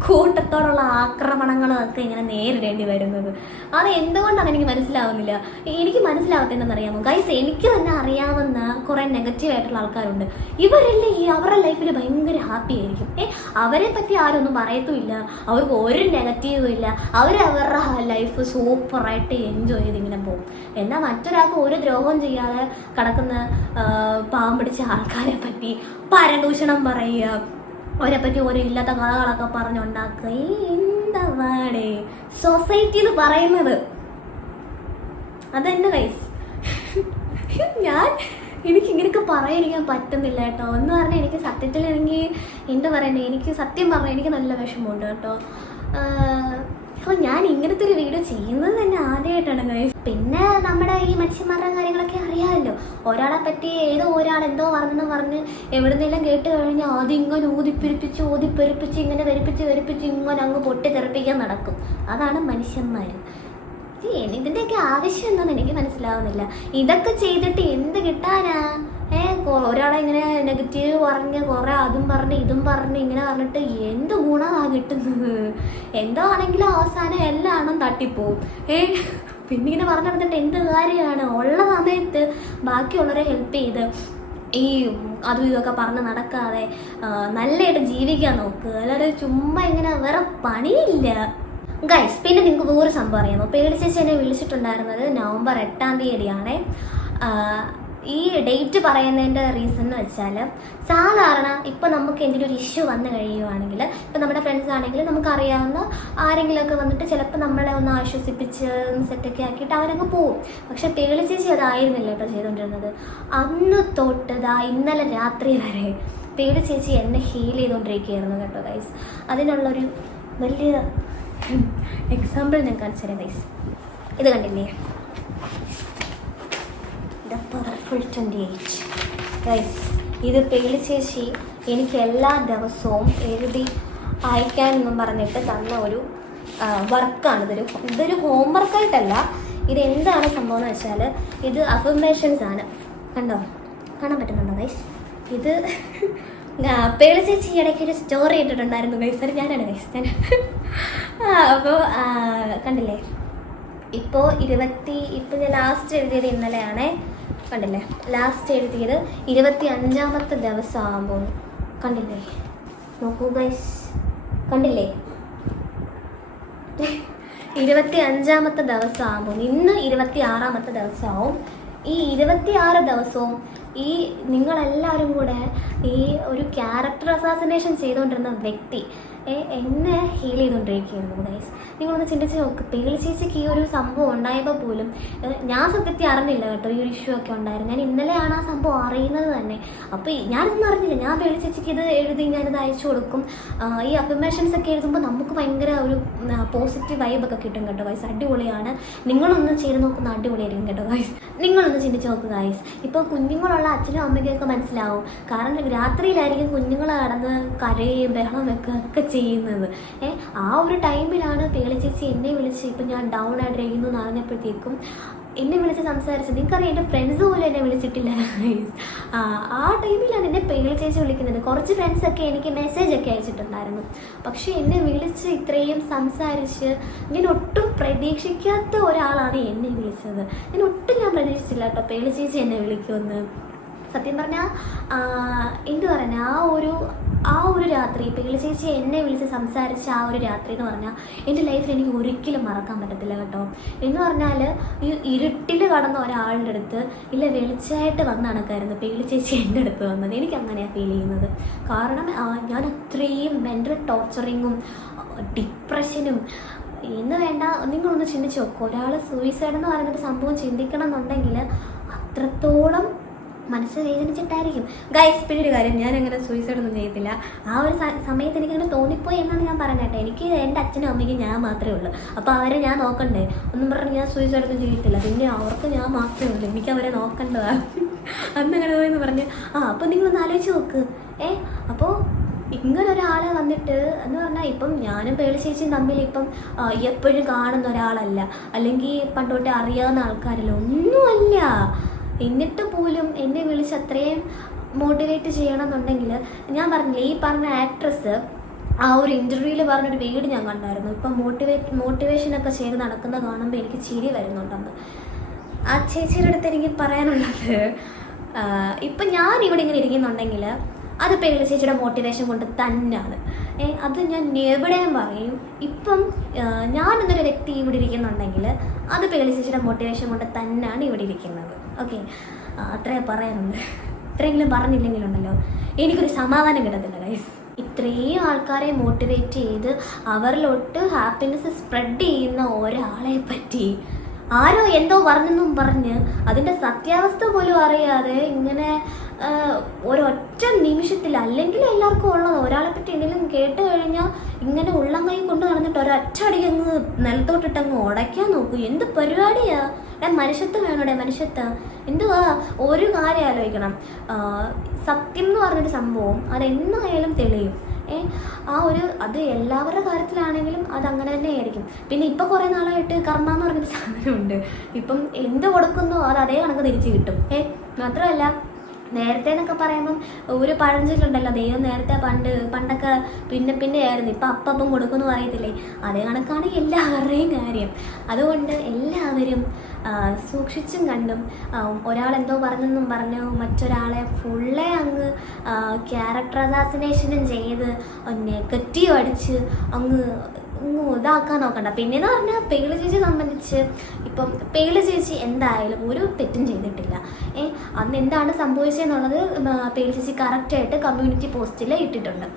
കൂട്ടത്തോടുള്ള ആക്രമണങ്ങളും ഒക്കെ ഇങ്ങനെ നേരിടേണ്ടി വരുന്നത്. അത് എന്തുകൊണ്ടാണ് എനിക്ക് മനസ്സിലാവുന്നില്ല. എനിക്ക് മനസ്സിലാവത്തെന്തെന്നറിയാമോ ഗൈസ് എനിക്ക് തന്നെ അറിയാവുന്ന കുറേ നെഗറ്റീവ് ആയിട്ടുള്ള ആൾക്കാരുണ്ട്. ഇവരല്ലേ ഈ അവരുടെ ലൈഫിൽ ഭയങ്കര ഹാപ്പി ആയിരിക്കും. ഏ അവരെ പറ്റി ആരൊന്നും പറയത്തുമില്ല. അവർക്ക് ഒരു നെഗറ്റീവും ഇല്ല. അവർ അവരുടെ ലൈഫ് സൂപ്പറായിട്ട് എൻജോയ് ചെയ്ത് ഇങ്ങനെ പോകും എന്നാൽ മറ്റൊരാൾക്ക് ഒരു ദ്രോഹവും ചെയ്യാതെ കിടക്കുന്ന പാവം പിടിച്ച ആൾക്കാരെ പറ്റി പരദൂഷണം പറയുക. അവരെ പറ്റി ഓരോ ഇല്ലാത്ത കഥകളൊക്കെ പറഞ്ഞുണ്ടാക്കുക. എന്താ വേണേ സൊസൈറ്റി എന്ന് പറയുന്നത്? അതെന്നെ കൈസ് ഞാൻ എനിക്ക് ഇങ്ങനെയൊക്കെ പറയാനിരിക്കാൻ പറ്റുന്നില്ല കേട്ടോ. എന്ന് പറഞ്ഞാൽ എനിക്ക് സത്യത്തിൽ എനിക്ക് എന്താ പറയുന്നത് എനിക്ക് സത്യം പറഞ്ഞാൽ എനിക്ക് നല്ല വിഷമമുണ്ട് കേട്ടോ. അപ്പോൾ ഞാൻ ഇങ്ങനത്തെ ഒരു വീഡിയോ ചെയ്യുന്നത് തന്നെ ആദ്യമായിട്ടാണ് ഗൈസ് പിന്നെ നമ്മുടെ ഈ മനുഷ്യന്മാരുടെ കാര്യങ്ങളൊക്കെ അറിയാമല്ലോ. ഒരാളെ പറ്റി ഏതോ ഒരാൾ എന്തോ പറഞ്ഞെന്ന് പറഞ്ഞ് എവിടുന്നെല്ലാം കേട്ട് കഴിഞ്ഞാൽ ആദ്യം ഇങ്ങനെ ഊതിപ്പെരുപ്പിച്ച് ഊതിപ്പെരുപ്പിച്ച് ഇങ്ങനെ വരിപ്പിച്ച് വരിപ്പിച്ച് ഇങ്ങനെ അങ്ങ് പൊട്ടി തെറിപ്പിക്കാൻ നടക്കും. അതാണ് മനുഷ്യന്മാർ ഇതിന്റെയൊക്കെ ആവശ്യം എന്താണെന്ന് എനിക്ക് മനസ്സിലാവുന്നില്ല. ഇതൊക്കെ ചെയ്തിട്ട് എന്ത് കിട്ടാനാ? ഏ ഒരാളെ ഇങ്ങനെ നെഗറ്റീവ് പറഞ്ഞ് കുറേ അതും പറഞ്ഞ് ഇതും പറഞ്ഞ് ഇങ്ങനെ പറഞ്ഞിട്ട് എന്ത് ഗുണമാണ് കിട്ടുന്നത്? എന്തോ ആണെങ്കിലും അവസാനം എല്ലാം തട്ടിപ്പോവും. ഏ പിന്നെ ഇങ്ങനെ പറഞ്ഞു നടന്നിട്ട് എന്ത് കാര്യമാണ്? ഉള്ള സമയത്ത് ബാക്കിയുള്ളവരെ ഹെൽപ്പ് ചെയ്ത് ഈ അതും ഇതൊക്കെ പറഞ്ഞ് നടക്കാതെ നല്ലതായിട്ട് ജീവിക്കാൻ നോക്കുക അല്ലാതെ ചുമ്മാ ഇങ്ങനെ വേറെ പണിയില്ല. ഗൈസ് പിന്നെ നിങ്ങൾക്ക് വേറൊരു സംഭവം അറിയാമോ? പേടി ചേച്ചി എന്നെ വിളിച്ചിട്ടുണ്ടായിരുന്നത് നവംബർ എട്ടാം തീയതിയാണ്. ഈ ഡേറ്റ് പറയുന്നതിന്റെ റീസൺ എന്ന് വെച്ചാൽ സാധാരണ ഇപ്പം നമുക്ക് എന്തെങ്കിലും ഒരു ഇഷ്യൂ വന്നു കഴിയുവാണെങ്കിൽ ഇപ്പം നമ്മുടെ ഫ്രണ്ട്സ് ആണെങ്കിൽ നമുക്കറിയാവുന്ന ആരെങ്കിലുമൊക്കെ വന്നിട്ട് ചിലപ്പോൾ നമ്മളെ ഒന്ന് ആശ്വസിപ്പിച്ച് സെറ്റൊക്കെ ആക്കിയിട്ട് അവരങ്ങ് പോവും. പക്ഷെ പേളി ചേച്ചി അതായിരുന്നില്ല കേട്ടോ ചെയ്തുകൊണ്ടിരുന്നത്. അന്ന് തൊട്ട് ദാ ഇന്നലെ രാത്രി വരെ പേളി ചേച്ചി എന്നെ ഹീൽ ചെയ്തുകൊണ്ടിരിക്കുകയായിരുന്നു കേട്ടോ ഗൈസ് അതിനുള്ളൊരു വലിയ എക്സാമ്പിൾ ഞാൻ കാണിച്ചു തരാം ഗൈസ് ഇത് കണ്ടില്ലേ? The powerful twenty eight guys ഇത് പേളി ചേച്ചി എനിക്ക് എല്ലാ ദിവസവും എഴുതി അയക്കാൻ എന്ന് പറഞ്ഞിട്ട് തന്ന ഒരു വർക്കാണ് ഇതൊരു ഇതൊരു ഹോംവർക്കായിട്ടല്ല ഇത് എന്താണ് സംഭവം എന്ന് വെച്ചാൽ ഇത് അഫർമേഷൻസ് ആണ്. കണ്ടോ? കാണാൻ പറ്റുന്നുണ്ടോ ഗൈസ് ഇത് പേളി ചേച്ചി ഇടയ്ക്ക് ഒരു സ്റ്റോറി ഇട്ടിട്ടുണ്ടായിരുന്നു. ഗൈസ് ഞാനാണ് ഗൈസ് ഞാൻ അപ്പോൾ കണ്ടില്ലേ? ഇപ്പോൾ ഇരുപത്തി ഇപ്പോൾ ഞാൻ ലാസ്റ്റ് എഴുതിയത് ഇന്നലെയാണേ. കണ്ടില്ലേ? ലാസ്റ്റ് എഴുതിയത് ഇരുപത്തി അഞ്ചാമത്തെ ദിവസം ആകുമ്പോൾ കണ്ടില്ലേ? നോക്കൂ ഗൈസ് കണ്ടില്ലേ? ഇരുപത്തി അഞ്ചാമത്തെ ദിവസം ഇന്ന് ഇരുപത്തി ആറാമത്തെ ദിവസമാവും. ഈ ഇരുപത്തിയാറ് ദിവസവും ഈ നിങ്ങളെല്ലാവരും കൂടെ ഈ ഒരു ക്യാരക്ടർ അസാസിനേഷൻ ചെയ്തുകൊണ്ടിരുന്ന വ്യക്തി എന്നെ ഹീൽ ചെയ്തുകൊണ്ടിരിക്കുകയായിരുന്നു ഗൈസ് നിങ്ങളൊന്ന് ചിന്തിച്ച് നോക്ക്. പേളി ചേച്ചിക്ക് ഈ ഒരു സംഭവം ഉണ്ടായപ്പോൾ പോലും ഞാൻ സത്യത്തിൽ അറിഞ്ഞില്ല കേട്ടോ ഈ ഒരു ഇഷ്യൂ ഒക്കെ ഉണ്ടായിരുന്നു ഞാൻ ഇന്നലെയാണ് ആ സംഭവം അറിയുന്നത് തന്നെ. അപ്പോൾ ഞാനൊന്നും അറിഞ്ഞില്ല. ഞാൻ പേളി ചേച്ചിക്ക് ഇത് എഴുതി ഞാനിത് അയച്ചു കൊടുക്കും. ഈ അഫർമേഷൻസ് ഒക്കെ എഴുതുമ്പോൾ നമുക്ക് ഭയങ്കര ഒരു പോസിറ്റീവ് വൈബ് ഒക്കെ കിട്ടും കേട്ടോ ഗൈസ് അടിപൊളിയാണ്. നിങ്ങളൊന്ന് ചെയ്ത് നോക്കുന്ന അടിപൊളിയായിരിക്കും കേട്ടോ ഗൈസ് നിങ്ങളൊന്ന് ചിന്തിച്ച് നോക്കുക ഗൈസ് ഇപ്പോൾ കുഞ്ഞുങ്ങളുള്ള അച്ഛനും അമ്മയ്ക്കൊക്കെ മനസ്സിലാവും. കാരണം രാത്രിയിലായിരിക്കും കുഞ്ഞുങ്ങൾ കടന്ന് കരയും ബഹളം വെക്കുക ഒക്കെ ചെയ്യുന്നത്. ആ ഒരു ടൈമിലാണ് പേളി ചേച്ചി എന്നെ വിളിച്ച് ഇപ്പം ഞാൻ ഡൗൺ ആയിട്ടിരിക്കുന്നു എന്ന് അറിഞ്ഞപ്പോഴത്തേക്കും എന്നെ വിളിച്ച് സംസാരിച്ചത്. നിങ്ങൾക്കറിയാം എന്റെ ഫ്രണ്ട്സ് പോലും എന്നെ വിളിച്ചിട്ടില്ല ആ ടൈമിലാണ് എന്നെ പേളി ചേച്ചി വിളിക്കുന്നത്. കുറച്ച് ഫ്രണ്ട്സൊക്കെ എനിക്ക് മെസ്സേജ് ഒക്കെ അയച്ചിട്ടുണ്ടായിരുന്നു. പക്ഷേ എന്നെ വിളിച്ച് ഇത്രയും സംസാരിച്ച് ഞാൻ ഒട്ടും പ്രതീക്ഷിക്കാത്ത ഒരാളാണ് എന്നെ വിളിച്ചത്. ഞാൻ ഒട്ടും ഞാൻ പ്രതീക്ഷിച്ചില്ല കേട്ടോ പേളി ചേച്ചി എന്നെ വിളിക്കുമെന്ന്. സത്യം പറഞ്ഞാൽ എന്തു പറഞ്ഞ ആ ഒരു ആ ഒരു രാത്രി പേളി ചേച്ചി എന്നെ വിളിച്ച് സംസാരിച്ച ആ ഒരു രാത്രി എന്ന് പറഞ്ഞാൽ എന്റെ ലൈഫിൽ എനിക്ക് ഒരിക്കലും മറക്കാൻ പറ്റത്തില്ല കേട്ടോ. എന്ന് പറഞ്ഞാൽ ഈ ഇരുട്ടിൽ കടന്ന ഒരാളുടെ അടുത്ത് ഇല്ല വെളിച്ചമായിട്ട് വന്ന കണക്കായിരുന്നു പേളി ചേച്ചി എന്റെ അടുത്ത് വന്നത്. എനിക്ക് അങ്ങനെയാണ് ഫീൽ ചെയ്യുന്നത്. കാരണം ഞാൻ അത്രയും മെന്റൽ ടോർച്ചറിങ്ങും ഡിപ്രഷനും എന്ന് വേണ്ട നിങ്ങളൊന്ന് ചിന്തിച്ച് നോക്കും. ഒരാൾ സൂയിസൈഡ് എന്ന് പറയുന്നൊരു സംഭവം ചിന്തിക്കണം എന്നുണ്ടെങ്കിൽ അത്രത്തോളം മനസ്സ് വേദനിച്ചിട്ടായിരിക്കും. ഗൈസ് പിന്നീട് കാര്യം ഞാൻ അങ്ങനെ സൂയിസൈഡ് ഒന്നും ചെയ്യത്തില്ല ആ ഒരു സമയത്ത് എനിക്ക് അങ്ങനെ തോന്നിപ്പോയി എന്നാണ് ഞാൻ കേട്ടോ. എനിക്ക് എന്റെ അച്ഛനും അമ്മയ്ക്കും ഞാൻ മാത്രമേ ഉള്ളൂ. അപ്പോൾ അവരെ ഞാൻ നോക്കണ്ടേ? ഒന്നും പറഞ്ഞ് ഞാൻ സൂയിസൈഡ് ഒന്നും ചെയ്യത്തില്ല പിന്നെ അവർക്ക് ഞാൻ മാത്രമേ ഉള്ളൂ. എനിക്ക് അവരെ നോക്കേണ്ടതാണ് അന്ന് അങ്ങനെ പോയെന്ന് പറഞ്ഞ് ആ അപ്പോൾ നിങ്ങളൊന്ന് ആലോചിച്ച് നോക്ക്. ഏ അപ്പോൾ ഇങ്ങനെ ഒരാളെ വന്നിട്ട് എന്ന് പറഞ്ഞാൽ ഇപ്പം ഞാനും പേളി ചേച്ചിയും തമ്മിൽ ഇപ്പം എപ്പോഴും കാണുന്ന ഒരാളല്ല. അല്ലെങ്കിൽ പണ്ടോട്ടെ അറിയാവുന്ന ആൾക്കാരല്ല? ഒന്നുമല്ല. എന്നിട്ട് പോലും എന്നെ വിളിച്ച് അത്രയും മോട്ടിവേറ്റ് ചെയ്യണമെന്നുണ്ടെങ്കിൽ ഞാൻ പറഞ്ഞില്ലേ ഈ പറഞ്ഞ ആക്ട്രസ് ആ ഒരു ഇന്റർവ്യൂവിൽ പറഞ്ഞൊരു വീട് ഞാൻ കണ്ടായിരുന്നു. ഇപ്പം മോട്ടിവേറ്റ് മോട്ടിവേഷനൊക്കെ ചെയ്ത് നടക്കുന്ന കാണുമ്പോൾ എനിക്ക് ചിരി വരുന്നുണ്ടെന്ന്. ആ ചേച്ചിയുടെ അടുത്ത് എനിക്ക് പറയാനുള്ളത് ഇപ്പം ഞാൻ ഇവിടെ ഇങ്ങനെ ഇരിക്കുന്നുണ്ടെങ്കിൽ അത് പേളി ചേച്ചിയുടെ മോട്ടിവേഷൻ കൊണ്ട് തന്നെയാണ്. ഏ അത് ഞാൻ എവിടെയും പറയും. ഇപ്പം ഞാൻ എന്നൊരു വ്യക്തി ഇവിടെ ഇരിക്കുന്നുണ്ടെങ്കിൽ അത് പേളി ചേച്ചിയുടെ മോട്ടിവേഷൻ കൊണ്ട് തന്നെയാണ് ഇവിടെ ഇരിക്കുന്നത്. ഓക്കെ? അത്രേ പറയാനുണ്ട് ഇത്രയെങ്കിലും പറഞ്ഞില്ലെങ്കിലുണ്ടല്ലോ. എനിക്കൊരു സമാധാനം കിട്ടത്തില്ല ഗൈസ് ഇത്രയും ആൾക്കാരെ മോട്ടിവേറ്റ് ചെയ്ത് അവരിലോട്ട് ഹാപ്പിനെസ് സ്പ്രെഡ് ചെയ്യുന്ന ഒരാളെ പറ്റി ആരോ എന്തോ പറഞ്ഞെന്നും പറഞ്ഞ് അതിന്റെ സത്യാവസ്ഥ പോലും അറിയാതെ ഇങ്ങനെ ഒരൊറ്റ നിമിഷത്തിൽ അല്ലെങ്കിൽ എല്ലാവർക്കും ഉള്ളത്. ഒരാളെ പറ്റി എന്തെങ്കിലും കേട്ട് കഴിഞ്ഞാൽ ഇങ്ങനെ ഉള്ളം കൈ കൊണ്ട് നടന്നിട്ട് ഒരൊറ്റ അടിക്ക് അങ്ങ് നിലത്തോട്ടിട്ട് ഉടയ്ക്കാൻ നോക്കൂ. എന്ത് പരിപാടിയാ? ഡേ മനുഷ്യത്വം വേണോടെ മനുഷ്യത്വം. എന്തുവാ? ഒരു കാര്യം ആലോചിക്കണം. സത്യം എന്ന് പറഞ്ഞൊരു സംഭവം അതെന്നായാലും തെളിയും. ഏ ആ ഒരു അത് എല്ലാവരുടെ കാര്യത്തിലാണെങ്കിലും അത് അങ്ങനെ തന്നെ ആയിരിക്കും. പിന്നെ ഇപ്പം കുറേ നാളായിട്ട് കർമ്മ എന്ന് പറഞ്ഞൊരു സാധനമുണ്ട്. ഇപ്പം എന്ത് കൊടുക്കുന്നു അത് അതേ കണക്ക് തിരിച്ചു കിട്ടും. ഏ മാത്രമല്ല നേരത്തെ എന്നൊക്കെ പറയുമ്പം ഒരു പഴഞ്ചൊല്ലുണ്ടല്ലോ ദൈവം നേരത്തെ പണ്ട് പണ്ടൊക്കെ പിന്നെ പിന്നെ ആയിരുന്നു. ഇപ്പം അപ്പം കൊടുക്കുമെന്ന് പറയത്തില്ലേ? അതേ കണക്കാണ് എല്ലാവരുടെയും കാര്യം. അതുകൊണ്ട് എല്ലാവരും സൂക്ഷിച്ചും കണ്ടും. ഒരാളെന്തോ പറഞ്ഞെന്നും പറഞ്ഞു. മറ്റൊരാളെ ഫുള്ളെ അങ്ങ് ക്യാരക്ടർ അസാസിനേഷനും ചെയ്ത് നെഗറ്റീവ് അടിച്ച് അങ്ങ് അങ്ങ് ഇതാക്കാൻ നോക്കണ്ട. പിന്നെയെന്ന് പറഞ്ഞാൽ പേളി ചേച്ചി സംബന്ധിച്ച് ഇപ്പം പേളി ചേച്ചി എന്തായാലും ഒരു തെറ്റും ചെയ്തിട്ടില്ല. ഏ അന്ന് എന്താണ് സംഭവിച്ചതെന്നുള്ളത് പേൾ ചേച്ചി കറക്റ്റായിട്ട് കമ്മ്യൂണിറ്റി പോസ്റ്റിൽ ഇട്ടിട്ടുണ്ട്.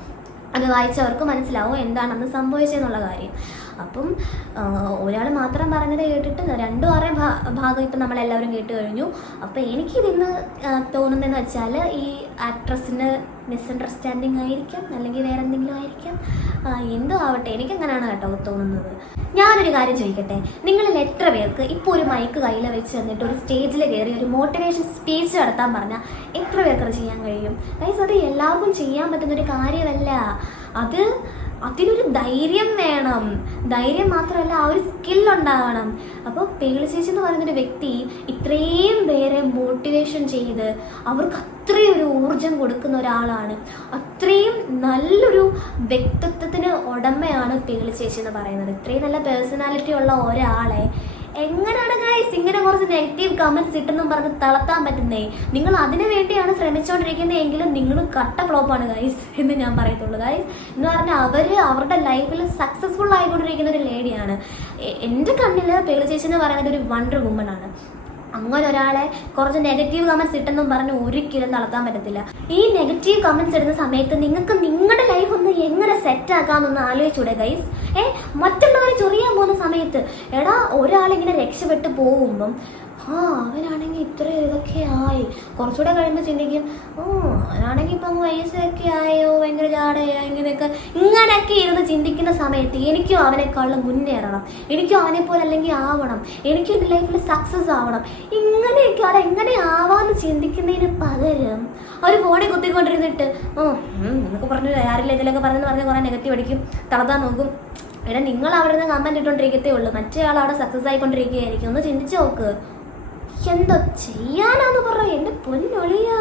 അത് വായിച്ചവർക്ക് മനസ്സിലാവും എന്താണ് അന്ന് സംഭവിച്ചതെന്നുള്ള കാര്യം. അപ്പം ഒരാൾ മാത്രം പറഞ്ഞത് കേട്ടിട്ട് രണ്ടു ആറേ ഭാഗം ഇപ്പം നമ്മളെല്ലാവരും കേട്ട് കഴിഞ്ഞു. അപ്പം എനിക്കിതിന്ന് തോന്നുന്നതെന്ന് വെച്ചാൽ ഈ ആക്ട്രസിന് മിസ്അണ്ടർസ്റ്റാൻഡിങ് ആയിരിക്കാം അല്ലെങ്കിൽ വേറെ എന്തെങ്കിലും ആയിരിക്കാം. എന്തോ ആവട്ടെ എനിക്കങ്ങനെയാണ് കേട്ടോ തോന്നുന്നത്. ഞാനൊരു കാര്യം ചോദിക്കട്ടെ നിങ്ങളിൽ എത്ര പേർക്ക് ഇപ്പോൾ ഒരു മൈക്ക് കയ്യിൽ വെച്ച് തന്നിട്ട് ഒരു സ്റ്റേജിൽ കയറി ഒരു മോട്ടിവേഷൻ സ്പീച്ച് നടത്താൻ പറഞ്ഞാൽ എത്ര പേർക്ക് ചെയ്യാൻ കഴിയും? ഗൈസ് അത് എല്ലാവർക്കും ചെയ്യാൻ പറ്റുന്ന ഒരു കാര്യമല്ല. അത് അതിനൊരു ധൈര്യം വേണം. ധൈര്യം മാത്രമല്ല ആ ഒരു സ്കിൽ ഉണ്ടാവണം. അപ്പോൾ പേളി ചേച്ചി എന്ന് പറയുന്നൊരു വ്യക്തി ഇത്രയും പേരെ മോട്ടിവേഷൻ ചെയ്ത് അവർക്ക് അത്രയും ഒരു ഊർജം കൊടുക്കുന്ന ഒരാളാണ്. അത്രയും നല്ലൊരു വ്യക്തിത്വത്തിന് ഉടമയാണ് പേളി ചേച്ചി എന്ന് പറയുന്നത്. ഇത്രയും നല്ല പേഴ്സണാലിറ്റി ഉള്ള ഒരാളെ എങ്ങനെയാണ് ഗൈസ് ഇങ്ങനെ കുറച്ച് നെഗറ്റീവ് കമന്റ്സ് ഇട്ടെന്നും പറഞ്ഞ് തളർത്താൻ പറ്റുന്നേ? നിങ്ങൾ അതിനു വേണ്ടിയാണ് ശ്രമിച്ചുകൊണ്ടിരിക്കുന്നത് എങ്കിലും നിങ്ങൾ കട്ട ഫ്ലോപ്പാണ് ഗൈസ് എന്ന് ഞാൻ പറയത്തുള്ളൂ. ഗൈസ് എന്ന് പറഞ്ഞാൽ അവർ അവരുടെ ലൈഫിൽ സക്സസ്ഫുൾ ആയിക്കൊണ്ടിരിക്കുന്ന ഒരു ലേഡിയാണ് എന്റെ കണ്ണിൽ പേളി ചേച്ചി എന്ന് പറയുന്നത് ഒരു വണ്ടർ വുമൺ ആണ്. അങ്ങനെ ഒരാളെ കുറച്ച് നെഗറ്റീവ് കമൻസ് ഇട്ടെന്നും പറഞ്ഞ് ഒരിക്കലും നടത്താൻ പറ്റത്തില്ല. ഈ നെഗറ്റീവ് കമൻസ് ഇടുന്ന സമയത്ത് നിങ്ങൾക്ക് നിങ്ങളുടെ ലൈഫ് ഒന്ന് എങ്ങനെ സെറ്റ് ആക്കാമെന്നൊന്ന് ആലോചിച്ചൂടെ ഗൈസ് ഏ മറ്റുള്ളവരെ ചൊറിയാൻ പോകുന്ന സമയത്ത് എടാ ഒരാളിങ്ങനെ രക്ഷപ്പെട്ടു പോകുമ്പം ആ അവനാണെങ്കിൽ ഇത്ര ഇതൊക്കെ ആയി. കുറച്ചുകൂടെ കഴിയുമ്പോൾ ചിന്തിക്കും ഓ അവനാണെങ്കിൽ ഇപ്പം വയസ്സൊക്കെ ആയോ? ഭയങ്കര ജാടയോ ഇങ്ങനെയൊക്കെ ഇങ്ങനെയൊക്കെ ഇരുന്ന് ചിന്തിക്കുന്ന സമയത്ത് എനിക്കും അവനെക്കാളും മുന്നേറണം. എനിക്കും അവനെ പോലെ അല്ലെങ്കിൽ ആവണം. എനിക്കും എന്റെ ലൈഫിൽ സക്സസ് ആവണം. ഇങ്ങനെയൊക്കെ അവിടെ എങ്ങനെ ആവാമെന്ന് ചിന്തിക്കുന്നതിന് പകരം അവർ ഫോണിൽ കുത്തിക്കൊണ്ടിരുന്നിട്ട് ഓ എന്നൊക്കെ പറഞ്ഞു ആരില്ല ഇതിലൊക്കെ പറഞ്ഞെന്ന് പറഞ്ഞ് കുറേ നെഗറ്റീവ് അടിക്കും തളർത്താൻ നോക്കും. എടാ നിങ്ങൾ അവിടെ നിന്ന് കമന്റ് ഇട്ടുകൊണ്ടിരിക്കത്തേ ഉള്ളൂ. മറ്റേ ആൾ അവിടെ സക്സസ് ആയിക്കൊണ്ടിരിക്കുകയായിരിക്കും. ഒന്ന് ചിന്തിച്ചു നോക്ക്. എന്തോ ചെയ്യാനാന്ന് പറ എന്റെ പൊന്നൊളിയാ.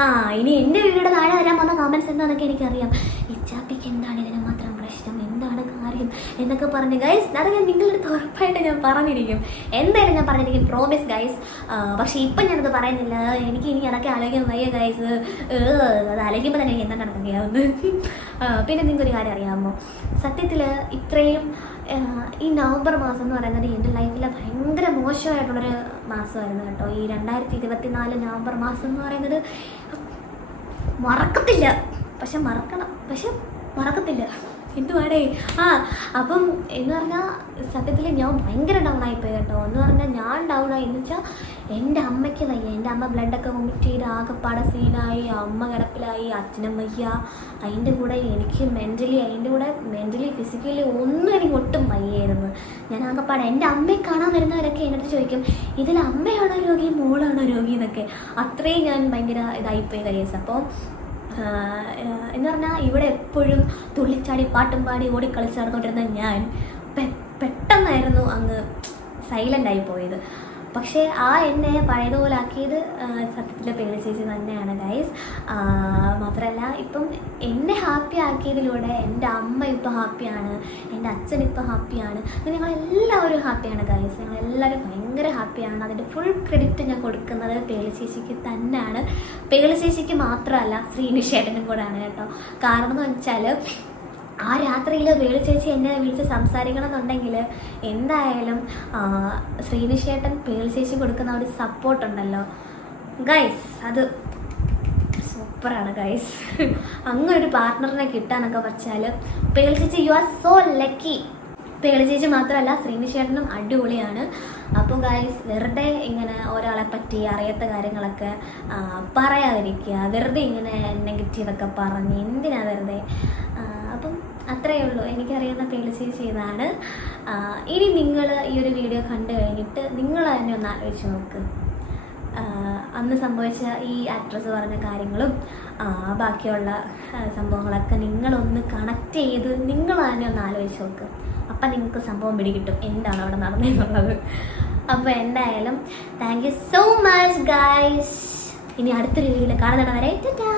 ആ ഇനി എന്റെ വീടിന്റെ താഴെ വരാൻ വന്ന കമന്റ്സ് എന്താണെന്നൊക്കെ എനിക്കറിയാം. ഇച്ചാപ്പിക്ക് എന്താണ് ഇതിന് മാത്രം പ്രശ്നം? എന്താണ് കാര്യം എന്നൊക്കെ പറഞ്ഞു ഗൈസ് അത് ഞാൻ നിങ്ങളുടെ അടുത്ത് ഉറപ്പായിട്ട് ഞാൻ പറഞ്ഞിരിക്കും. എന്തായാലും ഞാൻ പറഞ്ഞിരിക്കും പ്രോമിസ് ഗൈസ് പക്ഷേ ഇപ്പം ഞാനത് പറയുന്നില്ല. എനിക്ക് ഇനി അതൊക്കെ ആലോചിക്കാൻ വയ്യ ഗൈസ് അത് ആലോചിക്കുമ്പോൾ തന്നെ എനിക്ക് എന്താ നടക്കുകയാവുന്നത് പിന്നെ നിങ്ങൾക്കൊരു കാര്യം അറിയാമോ? സത്യത്തിൽ ഇത്രയും ഈ നവംബർ മാസം എന്ന് പറയുന്നത് എന്റെ ലൈഫിലെ ഭയങ്കര മോശമായിട്ടുള്ളൊരു മാസമായിരുന്നു കേട്ടോ. ഈ രണ്ടായിരത്തി ഇരുപത്തി നാല് നവംബർ മാസം എന്ന് പറയുന്നത് മറക്കത്തില്ല. പക്ഷെ മറക്കണം. പക്ഷെ മറക്കത്തില്ല. എന്തുവാടേ ആ അപ്പം എന്ന് പറഞ്ഞാൽ സത്യത്തിൽ ഞാൻ ഭയങ്കര ഡൗൺ ആയിപ്പോയി കേട്ടോ. എന്ന് പറഞ്ഞാൽ ഞാൻ ഡൗൺ ആയി. എന്ന് വെച്ചാൽ എന്റെ അമ്മയ്ക്ക് വയ്യ. എന്റെ അമ്മ ബ്ലഡൊക്കെ വൊമിറ്റ് ചെയ്ത് ആകെപ്പാടെ സീനായി അമ്മ കിടപ്പിലായി. അച്ഛനും വയ്യ. അതിന്റെ കൂടെ എനിക്ക് മെന്റലി അതിന്റെ കൂടെ മെന്റലി ഫിസിക്കലി ഒന്നും എനിക്ക് ഒട്ടും വയ്യായിരുന്നു. ഞാൻ ആകെപ്പാടെ എന്റെ അമ്മയെ കാണാൻ വരുന്നവരൊക്കെ എന്നോട് ചോദിക്കും ഇതിൽ അമ്മയാണോ രോഗി? മോളാണോ രോഗി? എന്നൊക്കെ. അത്രയും ഞാൻ ഭയങ്കര ഇതായിപ്പോയി കഴിയസ് അപ്പോൾ എന്ന് പറഞ്ഞാൽ ഇവിടെ എപ്പോഴും തുള്ളിച്ചാടി പാട്ടും പാടി ഓടിക്കളിച്ച് നടന്നുകൊണ്ടിരുന്ന ഞാൻ പെട്ടെന്നായിരുന്നു അങ്ങ് സൈലന്റായി പോയത്. പക്ഷേ ആ എന്നെ പഴയതുപോലാക്കിയത് സത്യത്തിലെ പേര് ചേച്ചി തന്നെയാണ് ഗൈസ് മാത്രമല്ല ഇപ്പം എന്നെ ഹാപ്പി ആക്കിയതിലൂടെ എന്റെ അമ്മ ഇപ്പോൾ ഹാപ്പിയാണ് എന്റെ അച്ഛൻ ഇപ്പോൾ ഹാപ്പിയാണ് അങ്ങനെ ഞങ്ങളെല്ലാവരും ഹാപ്പിയാണ് ഗൈസ് ഞങ്ങളെല്ലാവരും ഭയങ്കര ഹാപ്പിയാണ് അതിന്റെ ഫുൾ ക്രെഡിറ്റ് ഞാൻ കൊടുക്കുന്നത് ചേച്ചിക്ക് തന്നെയാണ്. ചേച്ചിക്ക് മാത്രമല്ല ശ്രീനിഷേട്ടനും കൂടെയാണ് കേട്ടോ. കാരണം എന്ന് വെച്ചാൽ ആ രാത്രിയിൽ വേളി ചേച്ചി എന്നെ വിളിച്ച് സംസാരിക്കണം എന്നുണ്ടെങ്കിൽ എന്തായാലും ശ്രീനിഷേട്ടൻ പേളി ചേച്ചി കൊടുക്കുന്ന ഒരു സപ്പോർട്ട് ഉണ്ടല്ലോ. ഗൈസ് അത് സൂപ്പറാണ് ഗൈസ് അങ്ങനെ ഒരു പാർട്ട്ണറിനെ കിട്ടാനൊക്കെ വെച്ചാൽ പേളി ചേച്ചി you are so lucky Pearle ചേച്ചി മാത്രമല്ല ശ്രീനിഷേട്ടനും അടിപൊളിയാണ്. അപ്പോൾ ഗൈസ് വെറുതെ ഇങ്ങനെ ഒരാളെ പറ്റി അറിയാത്ത കാര്യങ്ങളൊക്കെ പറയാതിരിക്കുക. വെറുതെ ഇങ്ങനെ നെഗറ്റീവൊക്കെ പറഞ്ഞ് എന്തിനാ വെറുതെ? അത്രയേ ഉള്ളൂ. എനിക്കറിയുന്ന പേളി ചേച്ചി ഇതാണ് ഇനി നിങ്ങൾ ഈ ഒരു വീഡിയോ കണ്ടു കഴിഞ്ഞിട്ട് നിങ്ങൾ തന്നെ ഒന്ന് ആലോചിച്ച് നോക്ക്. അന്ന് സംഭവിച്ച ഈ ആക്ട്രസ് പറഞ്ഞ കാര്യങ്ങളും ബാക്കിയുള്ള സംഭവങ്ങളൊക്കെ നിങ്ങളൊന്ന് കണക്ട് ചെയ്ത് നിങ്ങൾ തന്നെ ഒന്ന് ആലോചിച്ച് നോക്ക്. അപ്പം നിങ്ങൾക്ക് സംഭവം പിടികിട്ടും. എന്താണ് അവിടെ നടന്നതെന്നുള്ളത് അപ്പോൾ എന്തായാലും thank you so much guys ഇനി അടുത്തൊരു വീഡിയോയിൽ കാണുന്നവരെ ടാറ്റാ